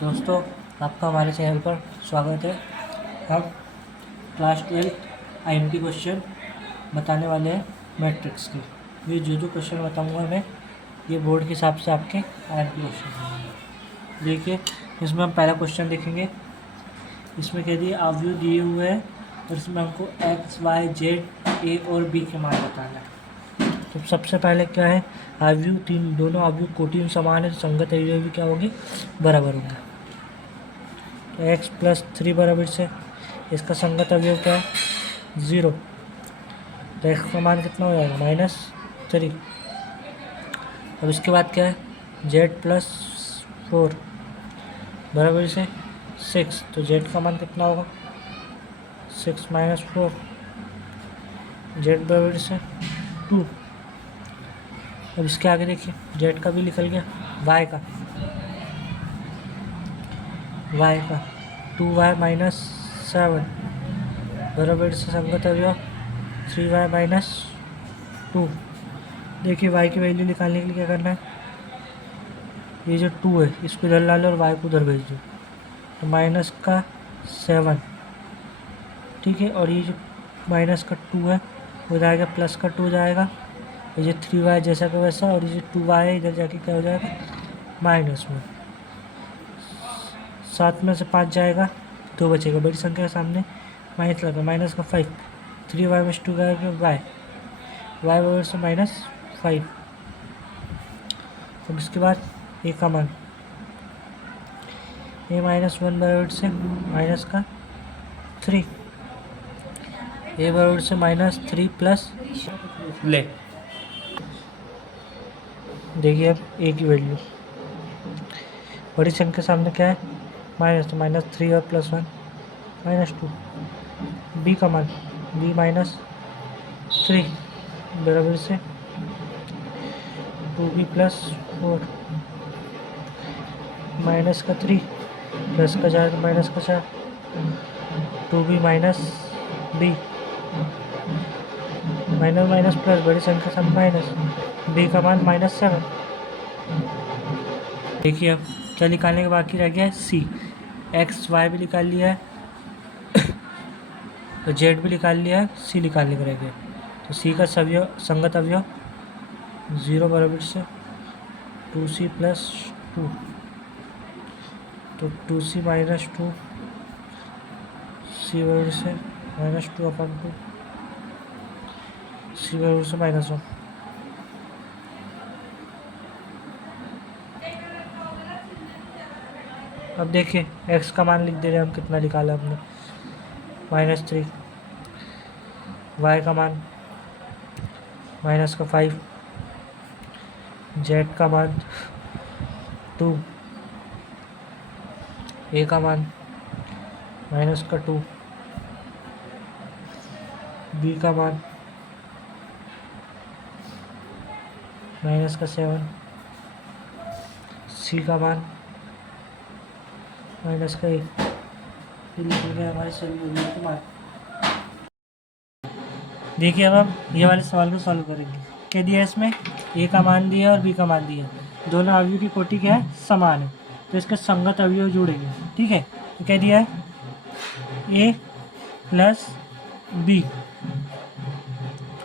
दोस्तों, आपका हमारे चैनल पर स्वागत है। हम क्लास 12 आईएमपी क्वेश्चन बताने वाले हैं मैट्रिक्स के। ये जो क्वेश्चन बताऊंगा मैं, ये बोर्ड के हिसाब से आपके आईएमपी क्वेश्चन। देखिए, इसमें हम पहला क्वेश्चन देखेंगे। इसमें कह दिए अवयव दिए हुए हैं और इसमें हमको एक्स वाई जेड ए और बी के मान बताना है। तो सबसे पहले क्या है, अवयव दोनों अवयव कोटि समान है तो संगत अवयव भी क्या होगी, बराबर होंगे। तो एक्स प्लस 3 बराबर से इसका संगत अवयव क्या है, 0। तो एक्स का मान कितना हो जाएगा, -3। अब इसके बाद क्या है, जेड प्लस 4 बराबर से 6। तो जेड का मान कितना होगा, 6 - 4, जेड बराबर से 2। अब इसके आगे देखिए, जेड का भी निकल गया, वाई का 2y - 7 बराबर से संगत अवयव 3y - 2। देखिए, y की वैल्यू निकालने के लिए क्या करना है, ये जो 2 है इसको इधर ला लो और y को उधर भेज दो। तो -7, ठीक है। और ये जो -2 है वो जाएगा +2 जाएगा। ये जो 3y जैसा का वैसा, और ये जो 2y है इधर जाके क्या हो जाएगा, माइनस में। 7 में से 5 जाएगा, 2 बचेगा। बड़ी संख्या के सामने माइनस लगा, -5। 3y में 2 गया, y बराबर से -5। अब इसके बाद ए का मान, a -1 बराबर से -3, a बराबर से -3 प्लस ले। देखिए अब a की वैल्यू, बड़ी संख्या के सामने क्या है, माइनस, तो -3 और +1 -2। b का मान, b -3 बराबर से 2b + 4, -3 प्लस का 4 -4, 2b - b, माइनस प्लस, बड़ी संख्या सब माइनस, b का मान -7। देखिए अब क्या निकालने का बाकी रह गया है, c। एक्स वाई भी निकाल लिया है और जेड भी निकाल लिया है, c निकालने का रह गया। तो c का संगत अवयव 0 बराबर से 2c + 2। तो 2c - 2, c बराबर से -2/2, c बराबर से -1। अब देखिए, x का मान लिख दे रहे हैं हम, कितना निकाला हमने, -3। y का मान -5, z का मान 2, a का मान -2, b का मान -7, c का मान -1। हमारे सभी मान। देखिए, अब हम ये वाले सवाल को सॉल्व करेंगे। क्या दिया है इसमें, a का मान दिया और b का मान दिया, दोनों अवयव की कोटि क्या है, समान है, तो इसके संगत अवयव जोड़ेंगे। ठीक है, तो क्या दिया है, a + b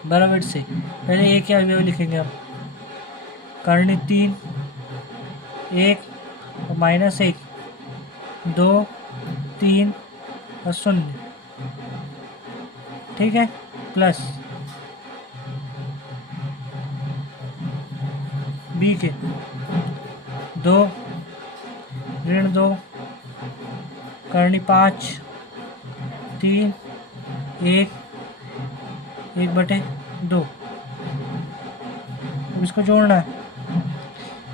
बराबर से, पहले a के अवयव लिखेंगे हम, कर्णी 3, 1 और -1, 2, 3 और 0, ठीक है, प्लस b के 2, ऋण 2, कर्णी 5, 3, 1, 1/2। अब इसको जोड़ना है,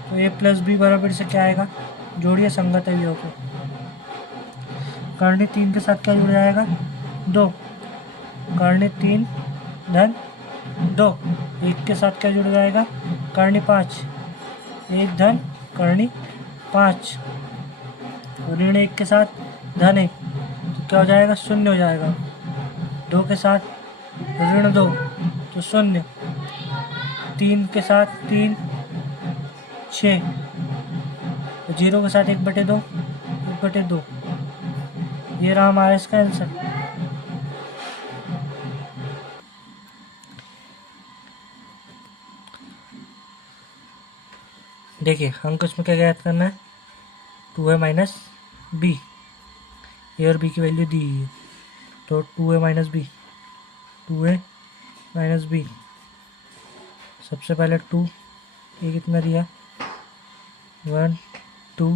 तो a + b बराबर से क्या आएगा, जोड़िए संगत अवयव को। कर्णी 3 के साथ क्या जुड़ जाएगा, 2, कर्णी 3 धन 2, 1 के साथ क्या जुड़ जाएगा, कर्णी 5, 1 धन कर्णी 5, और ऋण 1 के साथ धन 1, तो क्या हो जाएगा, 0 हो जाएगा। 2 के साथ ऋण 2 तो 0, 3 के साथ 3, 6, 0 के साथ 1/2, 1/2, ये रहा हमारा इसका आंसर। देखिए हमको इसमें क्या ज्ञात करना है, 2a माइनस बी, ए और बी की वैल्यू दी हुई है, तो 2a minus B, 2a minus B, सबसे पहले 2, ये कितना दिया, 1 2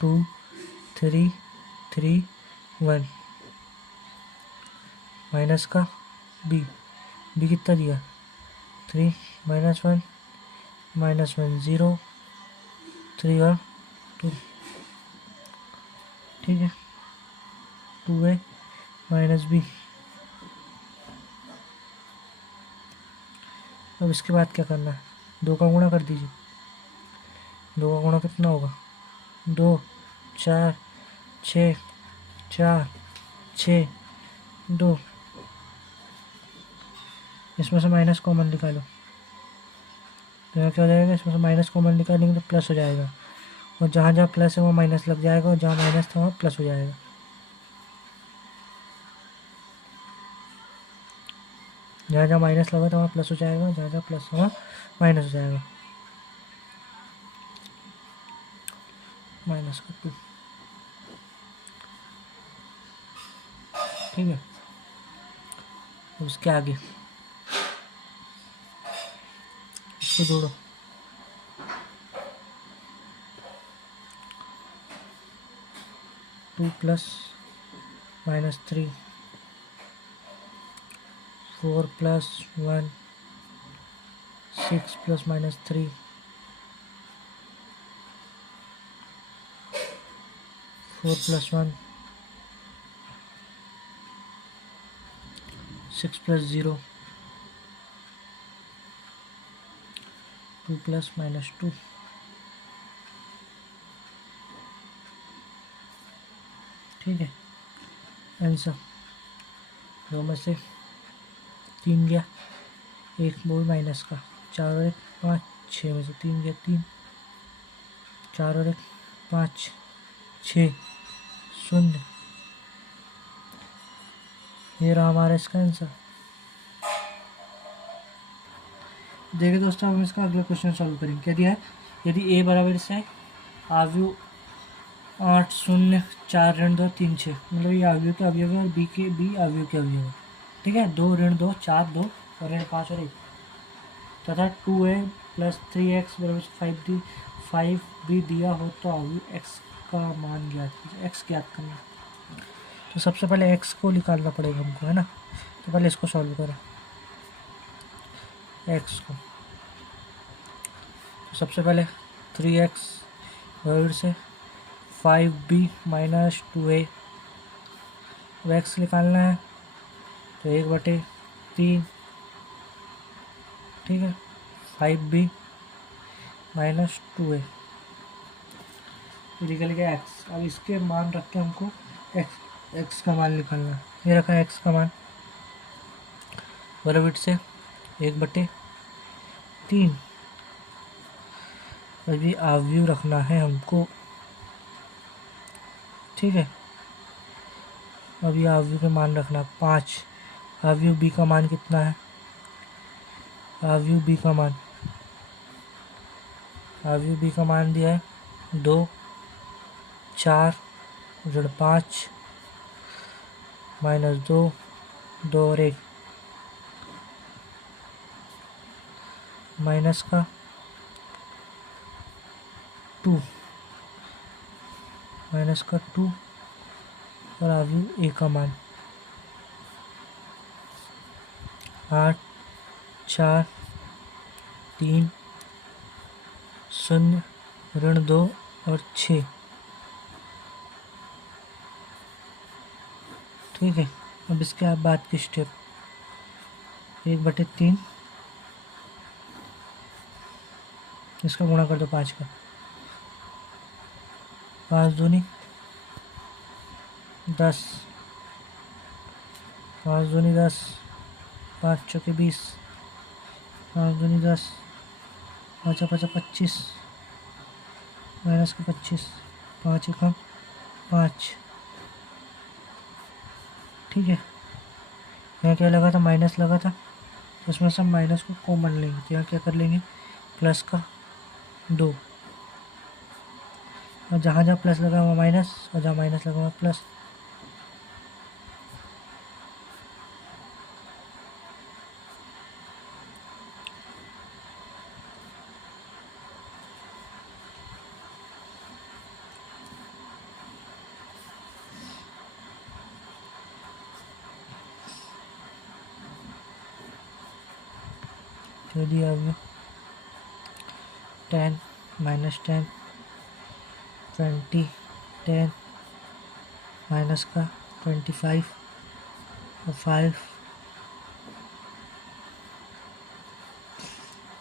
2 3 3 1, माइनस का बी, बी कितना दिया, 3 माइनस 1 माइनस 1 0 3 और 2, ठीक है, 2a माइनस बी। अब इसके बाद क्या करना है, 2 का गुणा कर दीजिए, 2 का गुणा कितना होगा, 2 4 6 4 6 2, इसमें से माइनस कॉमन निकालो, तो यहाँ क्या हो जाएगा, इसमें से माइनस कॉमन निकालेंगे तो प्लस हो जाएगा, और जहाँ जहाँ प्लस है वहाँ माइनस लग जाएगा, और जहाँ माइनस था वहाँ प्लस हो जाएगा। जहाँ जहाँ माइनस लगा था वहाँ प्लस हो जाएगा, जहाँ जहाँ प्लस वहाँ माइनस हो जाएगा, माइनस का 2, ठीक है। उसके आगे इसको जोड़ो, 2 plus minus 3 4 plus 1 6 plus minus 3 4 plus 1 6 plus 0 2 plus minus 2, ठीक है। आंसर 2 में से 3 गया, 1 बोल माइनस का, 4 और 1 5, 6 में से 3 गया 3, 4 और 1 5 6 0, ये रहा हमारा इसका आंसर। देखिए दोस्तों, हम इसका अगला क्वेश्चन सॉल्व करेंगे। क्या दिया है, यदि a बराबर से आव्यू 8 0 4 ऋण 2 3 6, मतलब ये आव्यू के अवयव है और बी आव्यू के अवयव है, ठीक है, 2 ऋण 2 4 2 और ऋण 5 और 1, तथा 2a प्लस 3x बराबर 5b दिया हो तो आव्यू x का मान ज्ञात कीजिए, x ज्ञात करना। तो सबसे पहले x को निकालना पड़ेगा हमको, है ना, तो पहले इसको सॉल्व करें, x को, तो सबसे पहले 3x बराबर से 5b माइनस 2a, अब x निकालना है तो 1/3, ठीक है, 5b माइनस 2a, तो निकल गया x। अब इसके मान रख के हमको x का मान निकालना है, ये रखा x का मान बराबर से 1/3, अभी आव्यू रखना है हमको, ठीक है। अभी आव्यू के मान रखना 5, आव्यू b का मान कितना है, आव्यू b का मान दिया है 2 4 ऋण 5 माइनस 2 2 और 1, माइनस का 2 और आव्यू a का मान 8 4 3 0 ऋण 2 और 6, ठीक है। अब इसके बाद की स्टेप 1/3, इसका गुणा कर दो 5 का, 5 दूनी 10, 5 दूनी 10, 5 चौके 20, 5 दूनी 10, 5 5 25, माइनस का 25, 5 एकम 5। ठीक है, यहाँ क्या लगा था, माइनस लगा था, तो उसमें से हम माइनस को कॉमन लेंगे, तो यहाँ क्या कर लेंगे, प्लस का 2, और जहाँ जहाँ प्लस लगा हुआ माइनस, और जहाँ माइनस लगा हुआ प्लस। तो दिया अभी 10 माइनस 10 20 10 माइनस का 25 और 5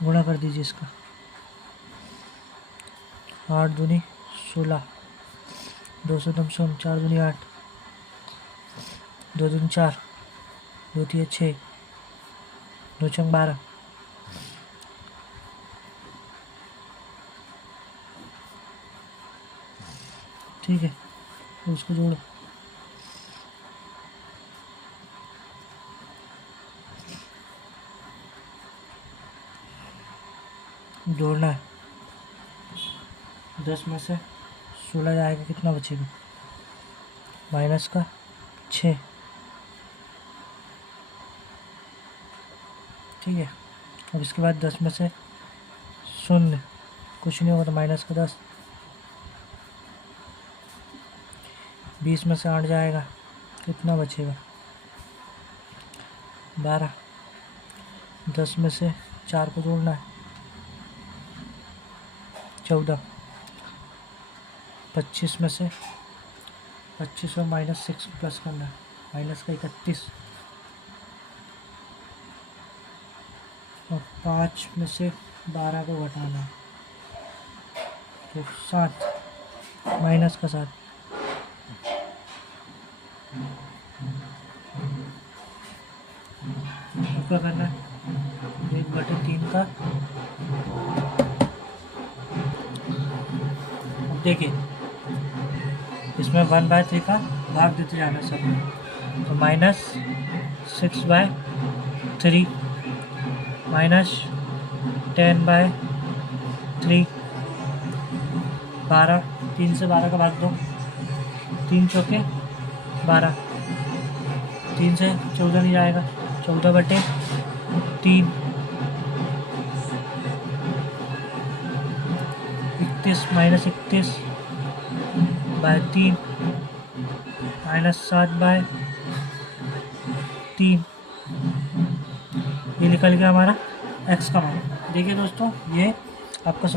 गुणा कर दीजिए इसका, 8 दूनी 16, 2 से 4 दूनी 8, 2 दूनी 4, 2 तिया 6, 2 छंग 12, ठीक है, तो उसको जोड़ो, जोड़ना है। 10 में से 16 जाएगा, कितना बचेगा, माइनस का 6। ठीक है, अब इसके बाद 10 में से 0 कुछ नहीं होगा, तो माइनस का 10। 20 में से 8 जाएगा, कितना बचेगा, 12। 10 में से 4 को जोड़ना है, 14। 25 में से 25 और माइनस 6 प्लस करना है, माइनस का 31। और 5 में से 12 को घटाना है, तो 7, माइनस का 7। क्या करना है, 1/3 का। अब देखिए, इसमें 1/3 का भाग देते जाना सब में, तो -6/3 -10/3, 12, 3 से 12 का भाग दो, 3 चौके 12, 3 से 14 नहीं जाएगा, 14/3, 31 -31/3 -7/3। ये निकल गया हमारा x का मान। देखिए दोस्तों, ये आपका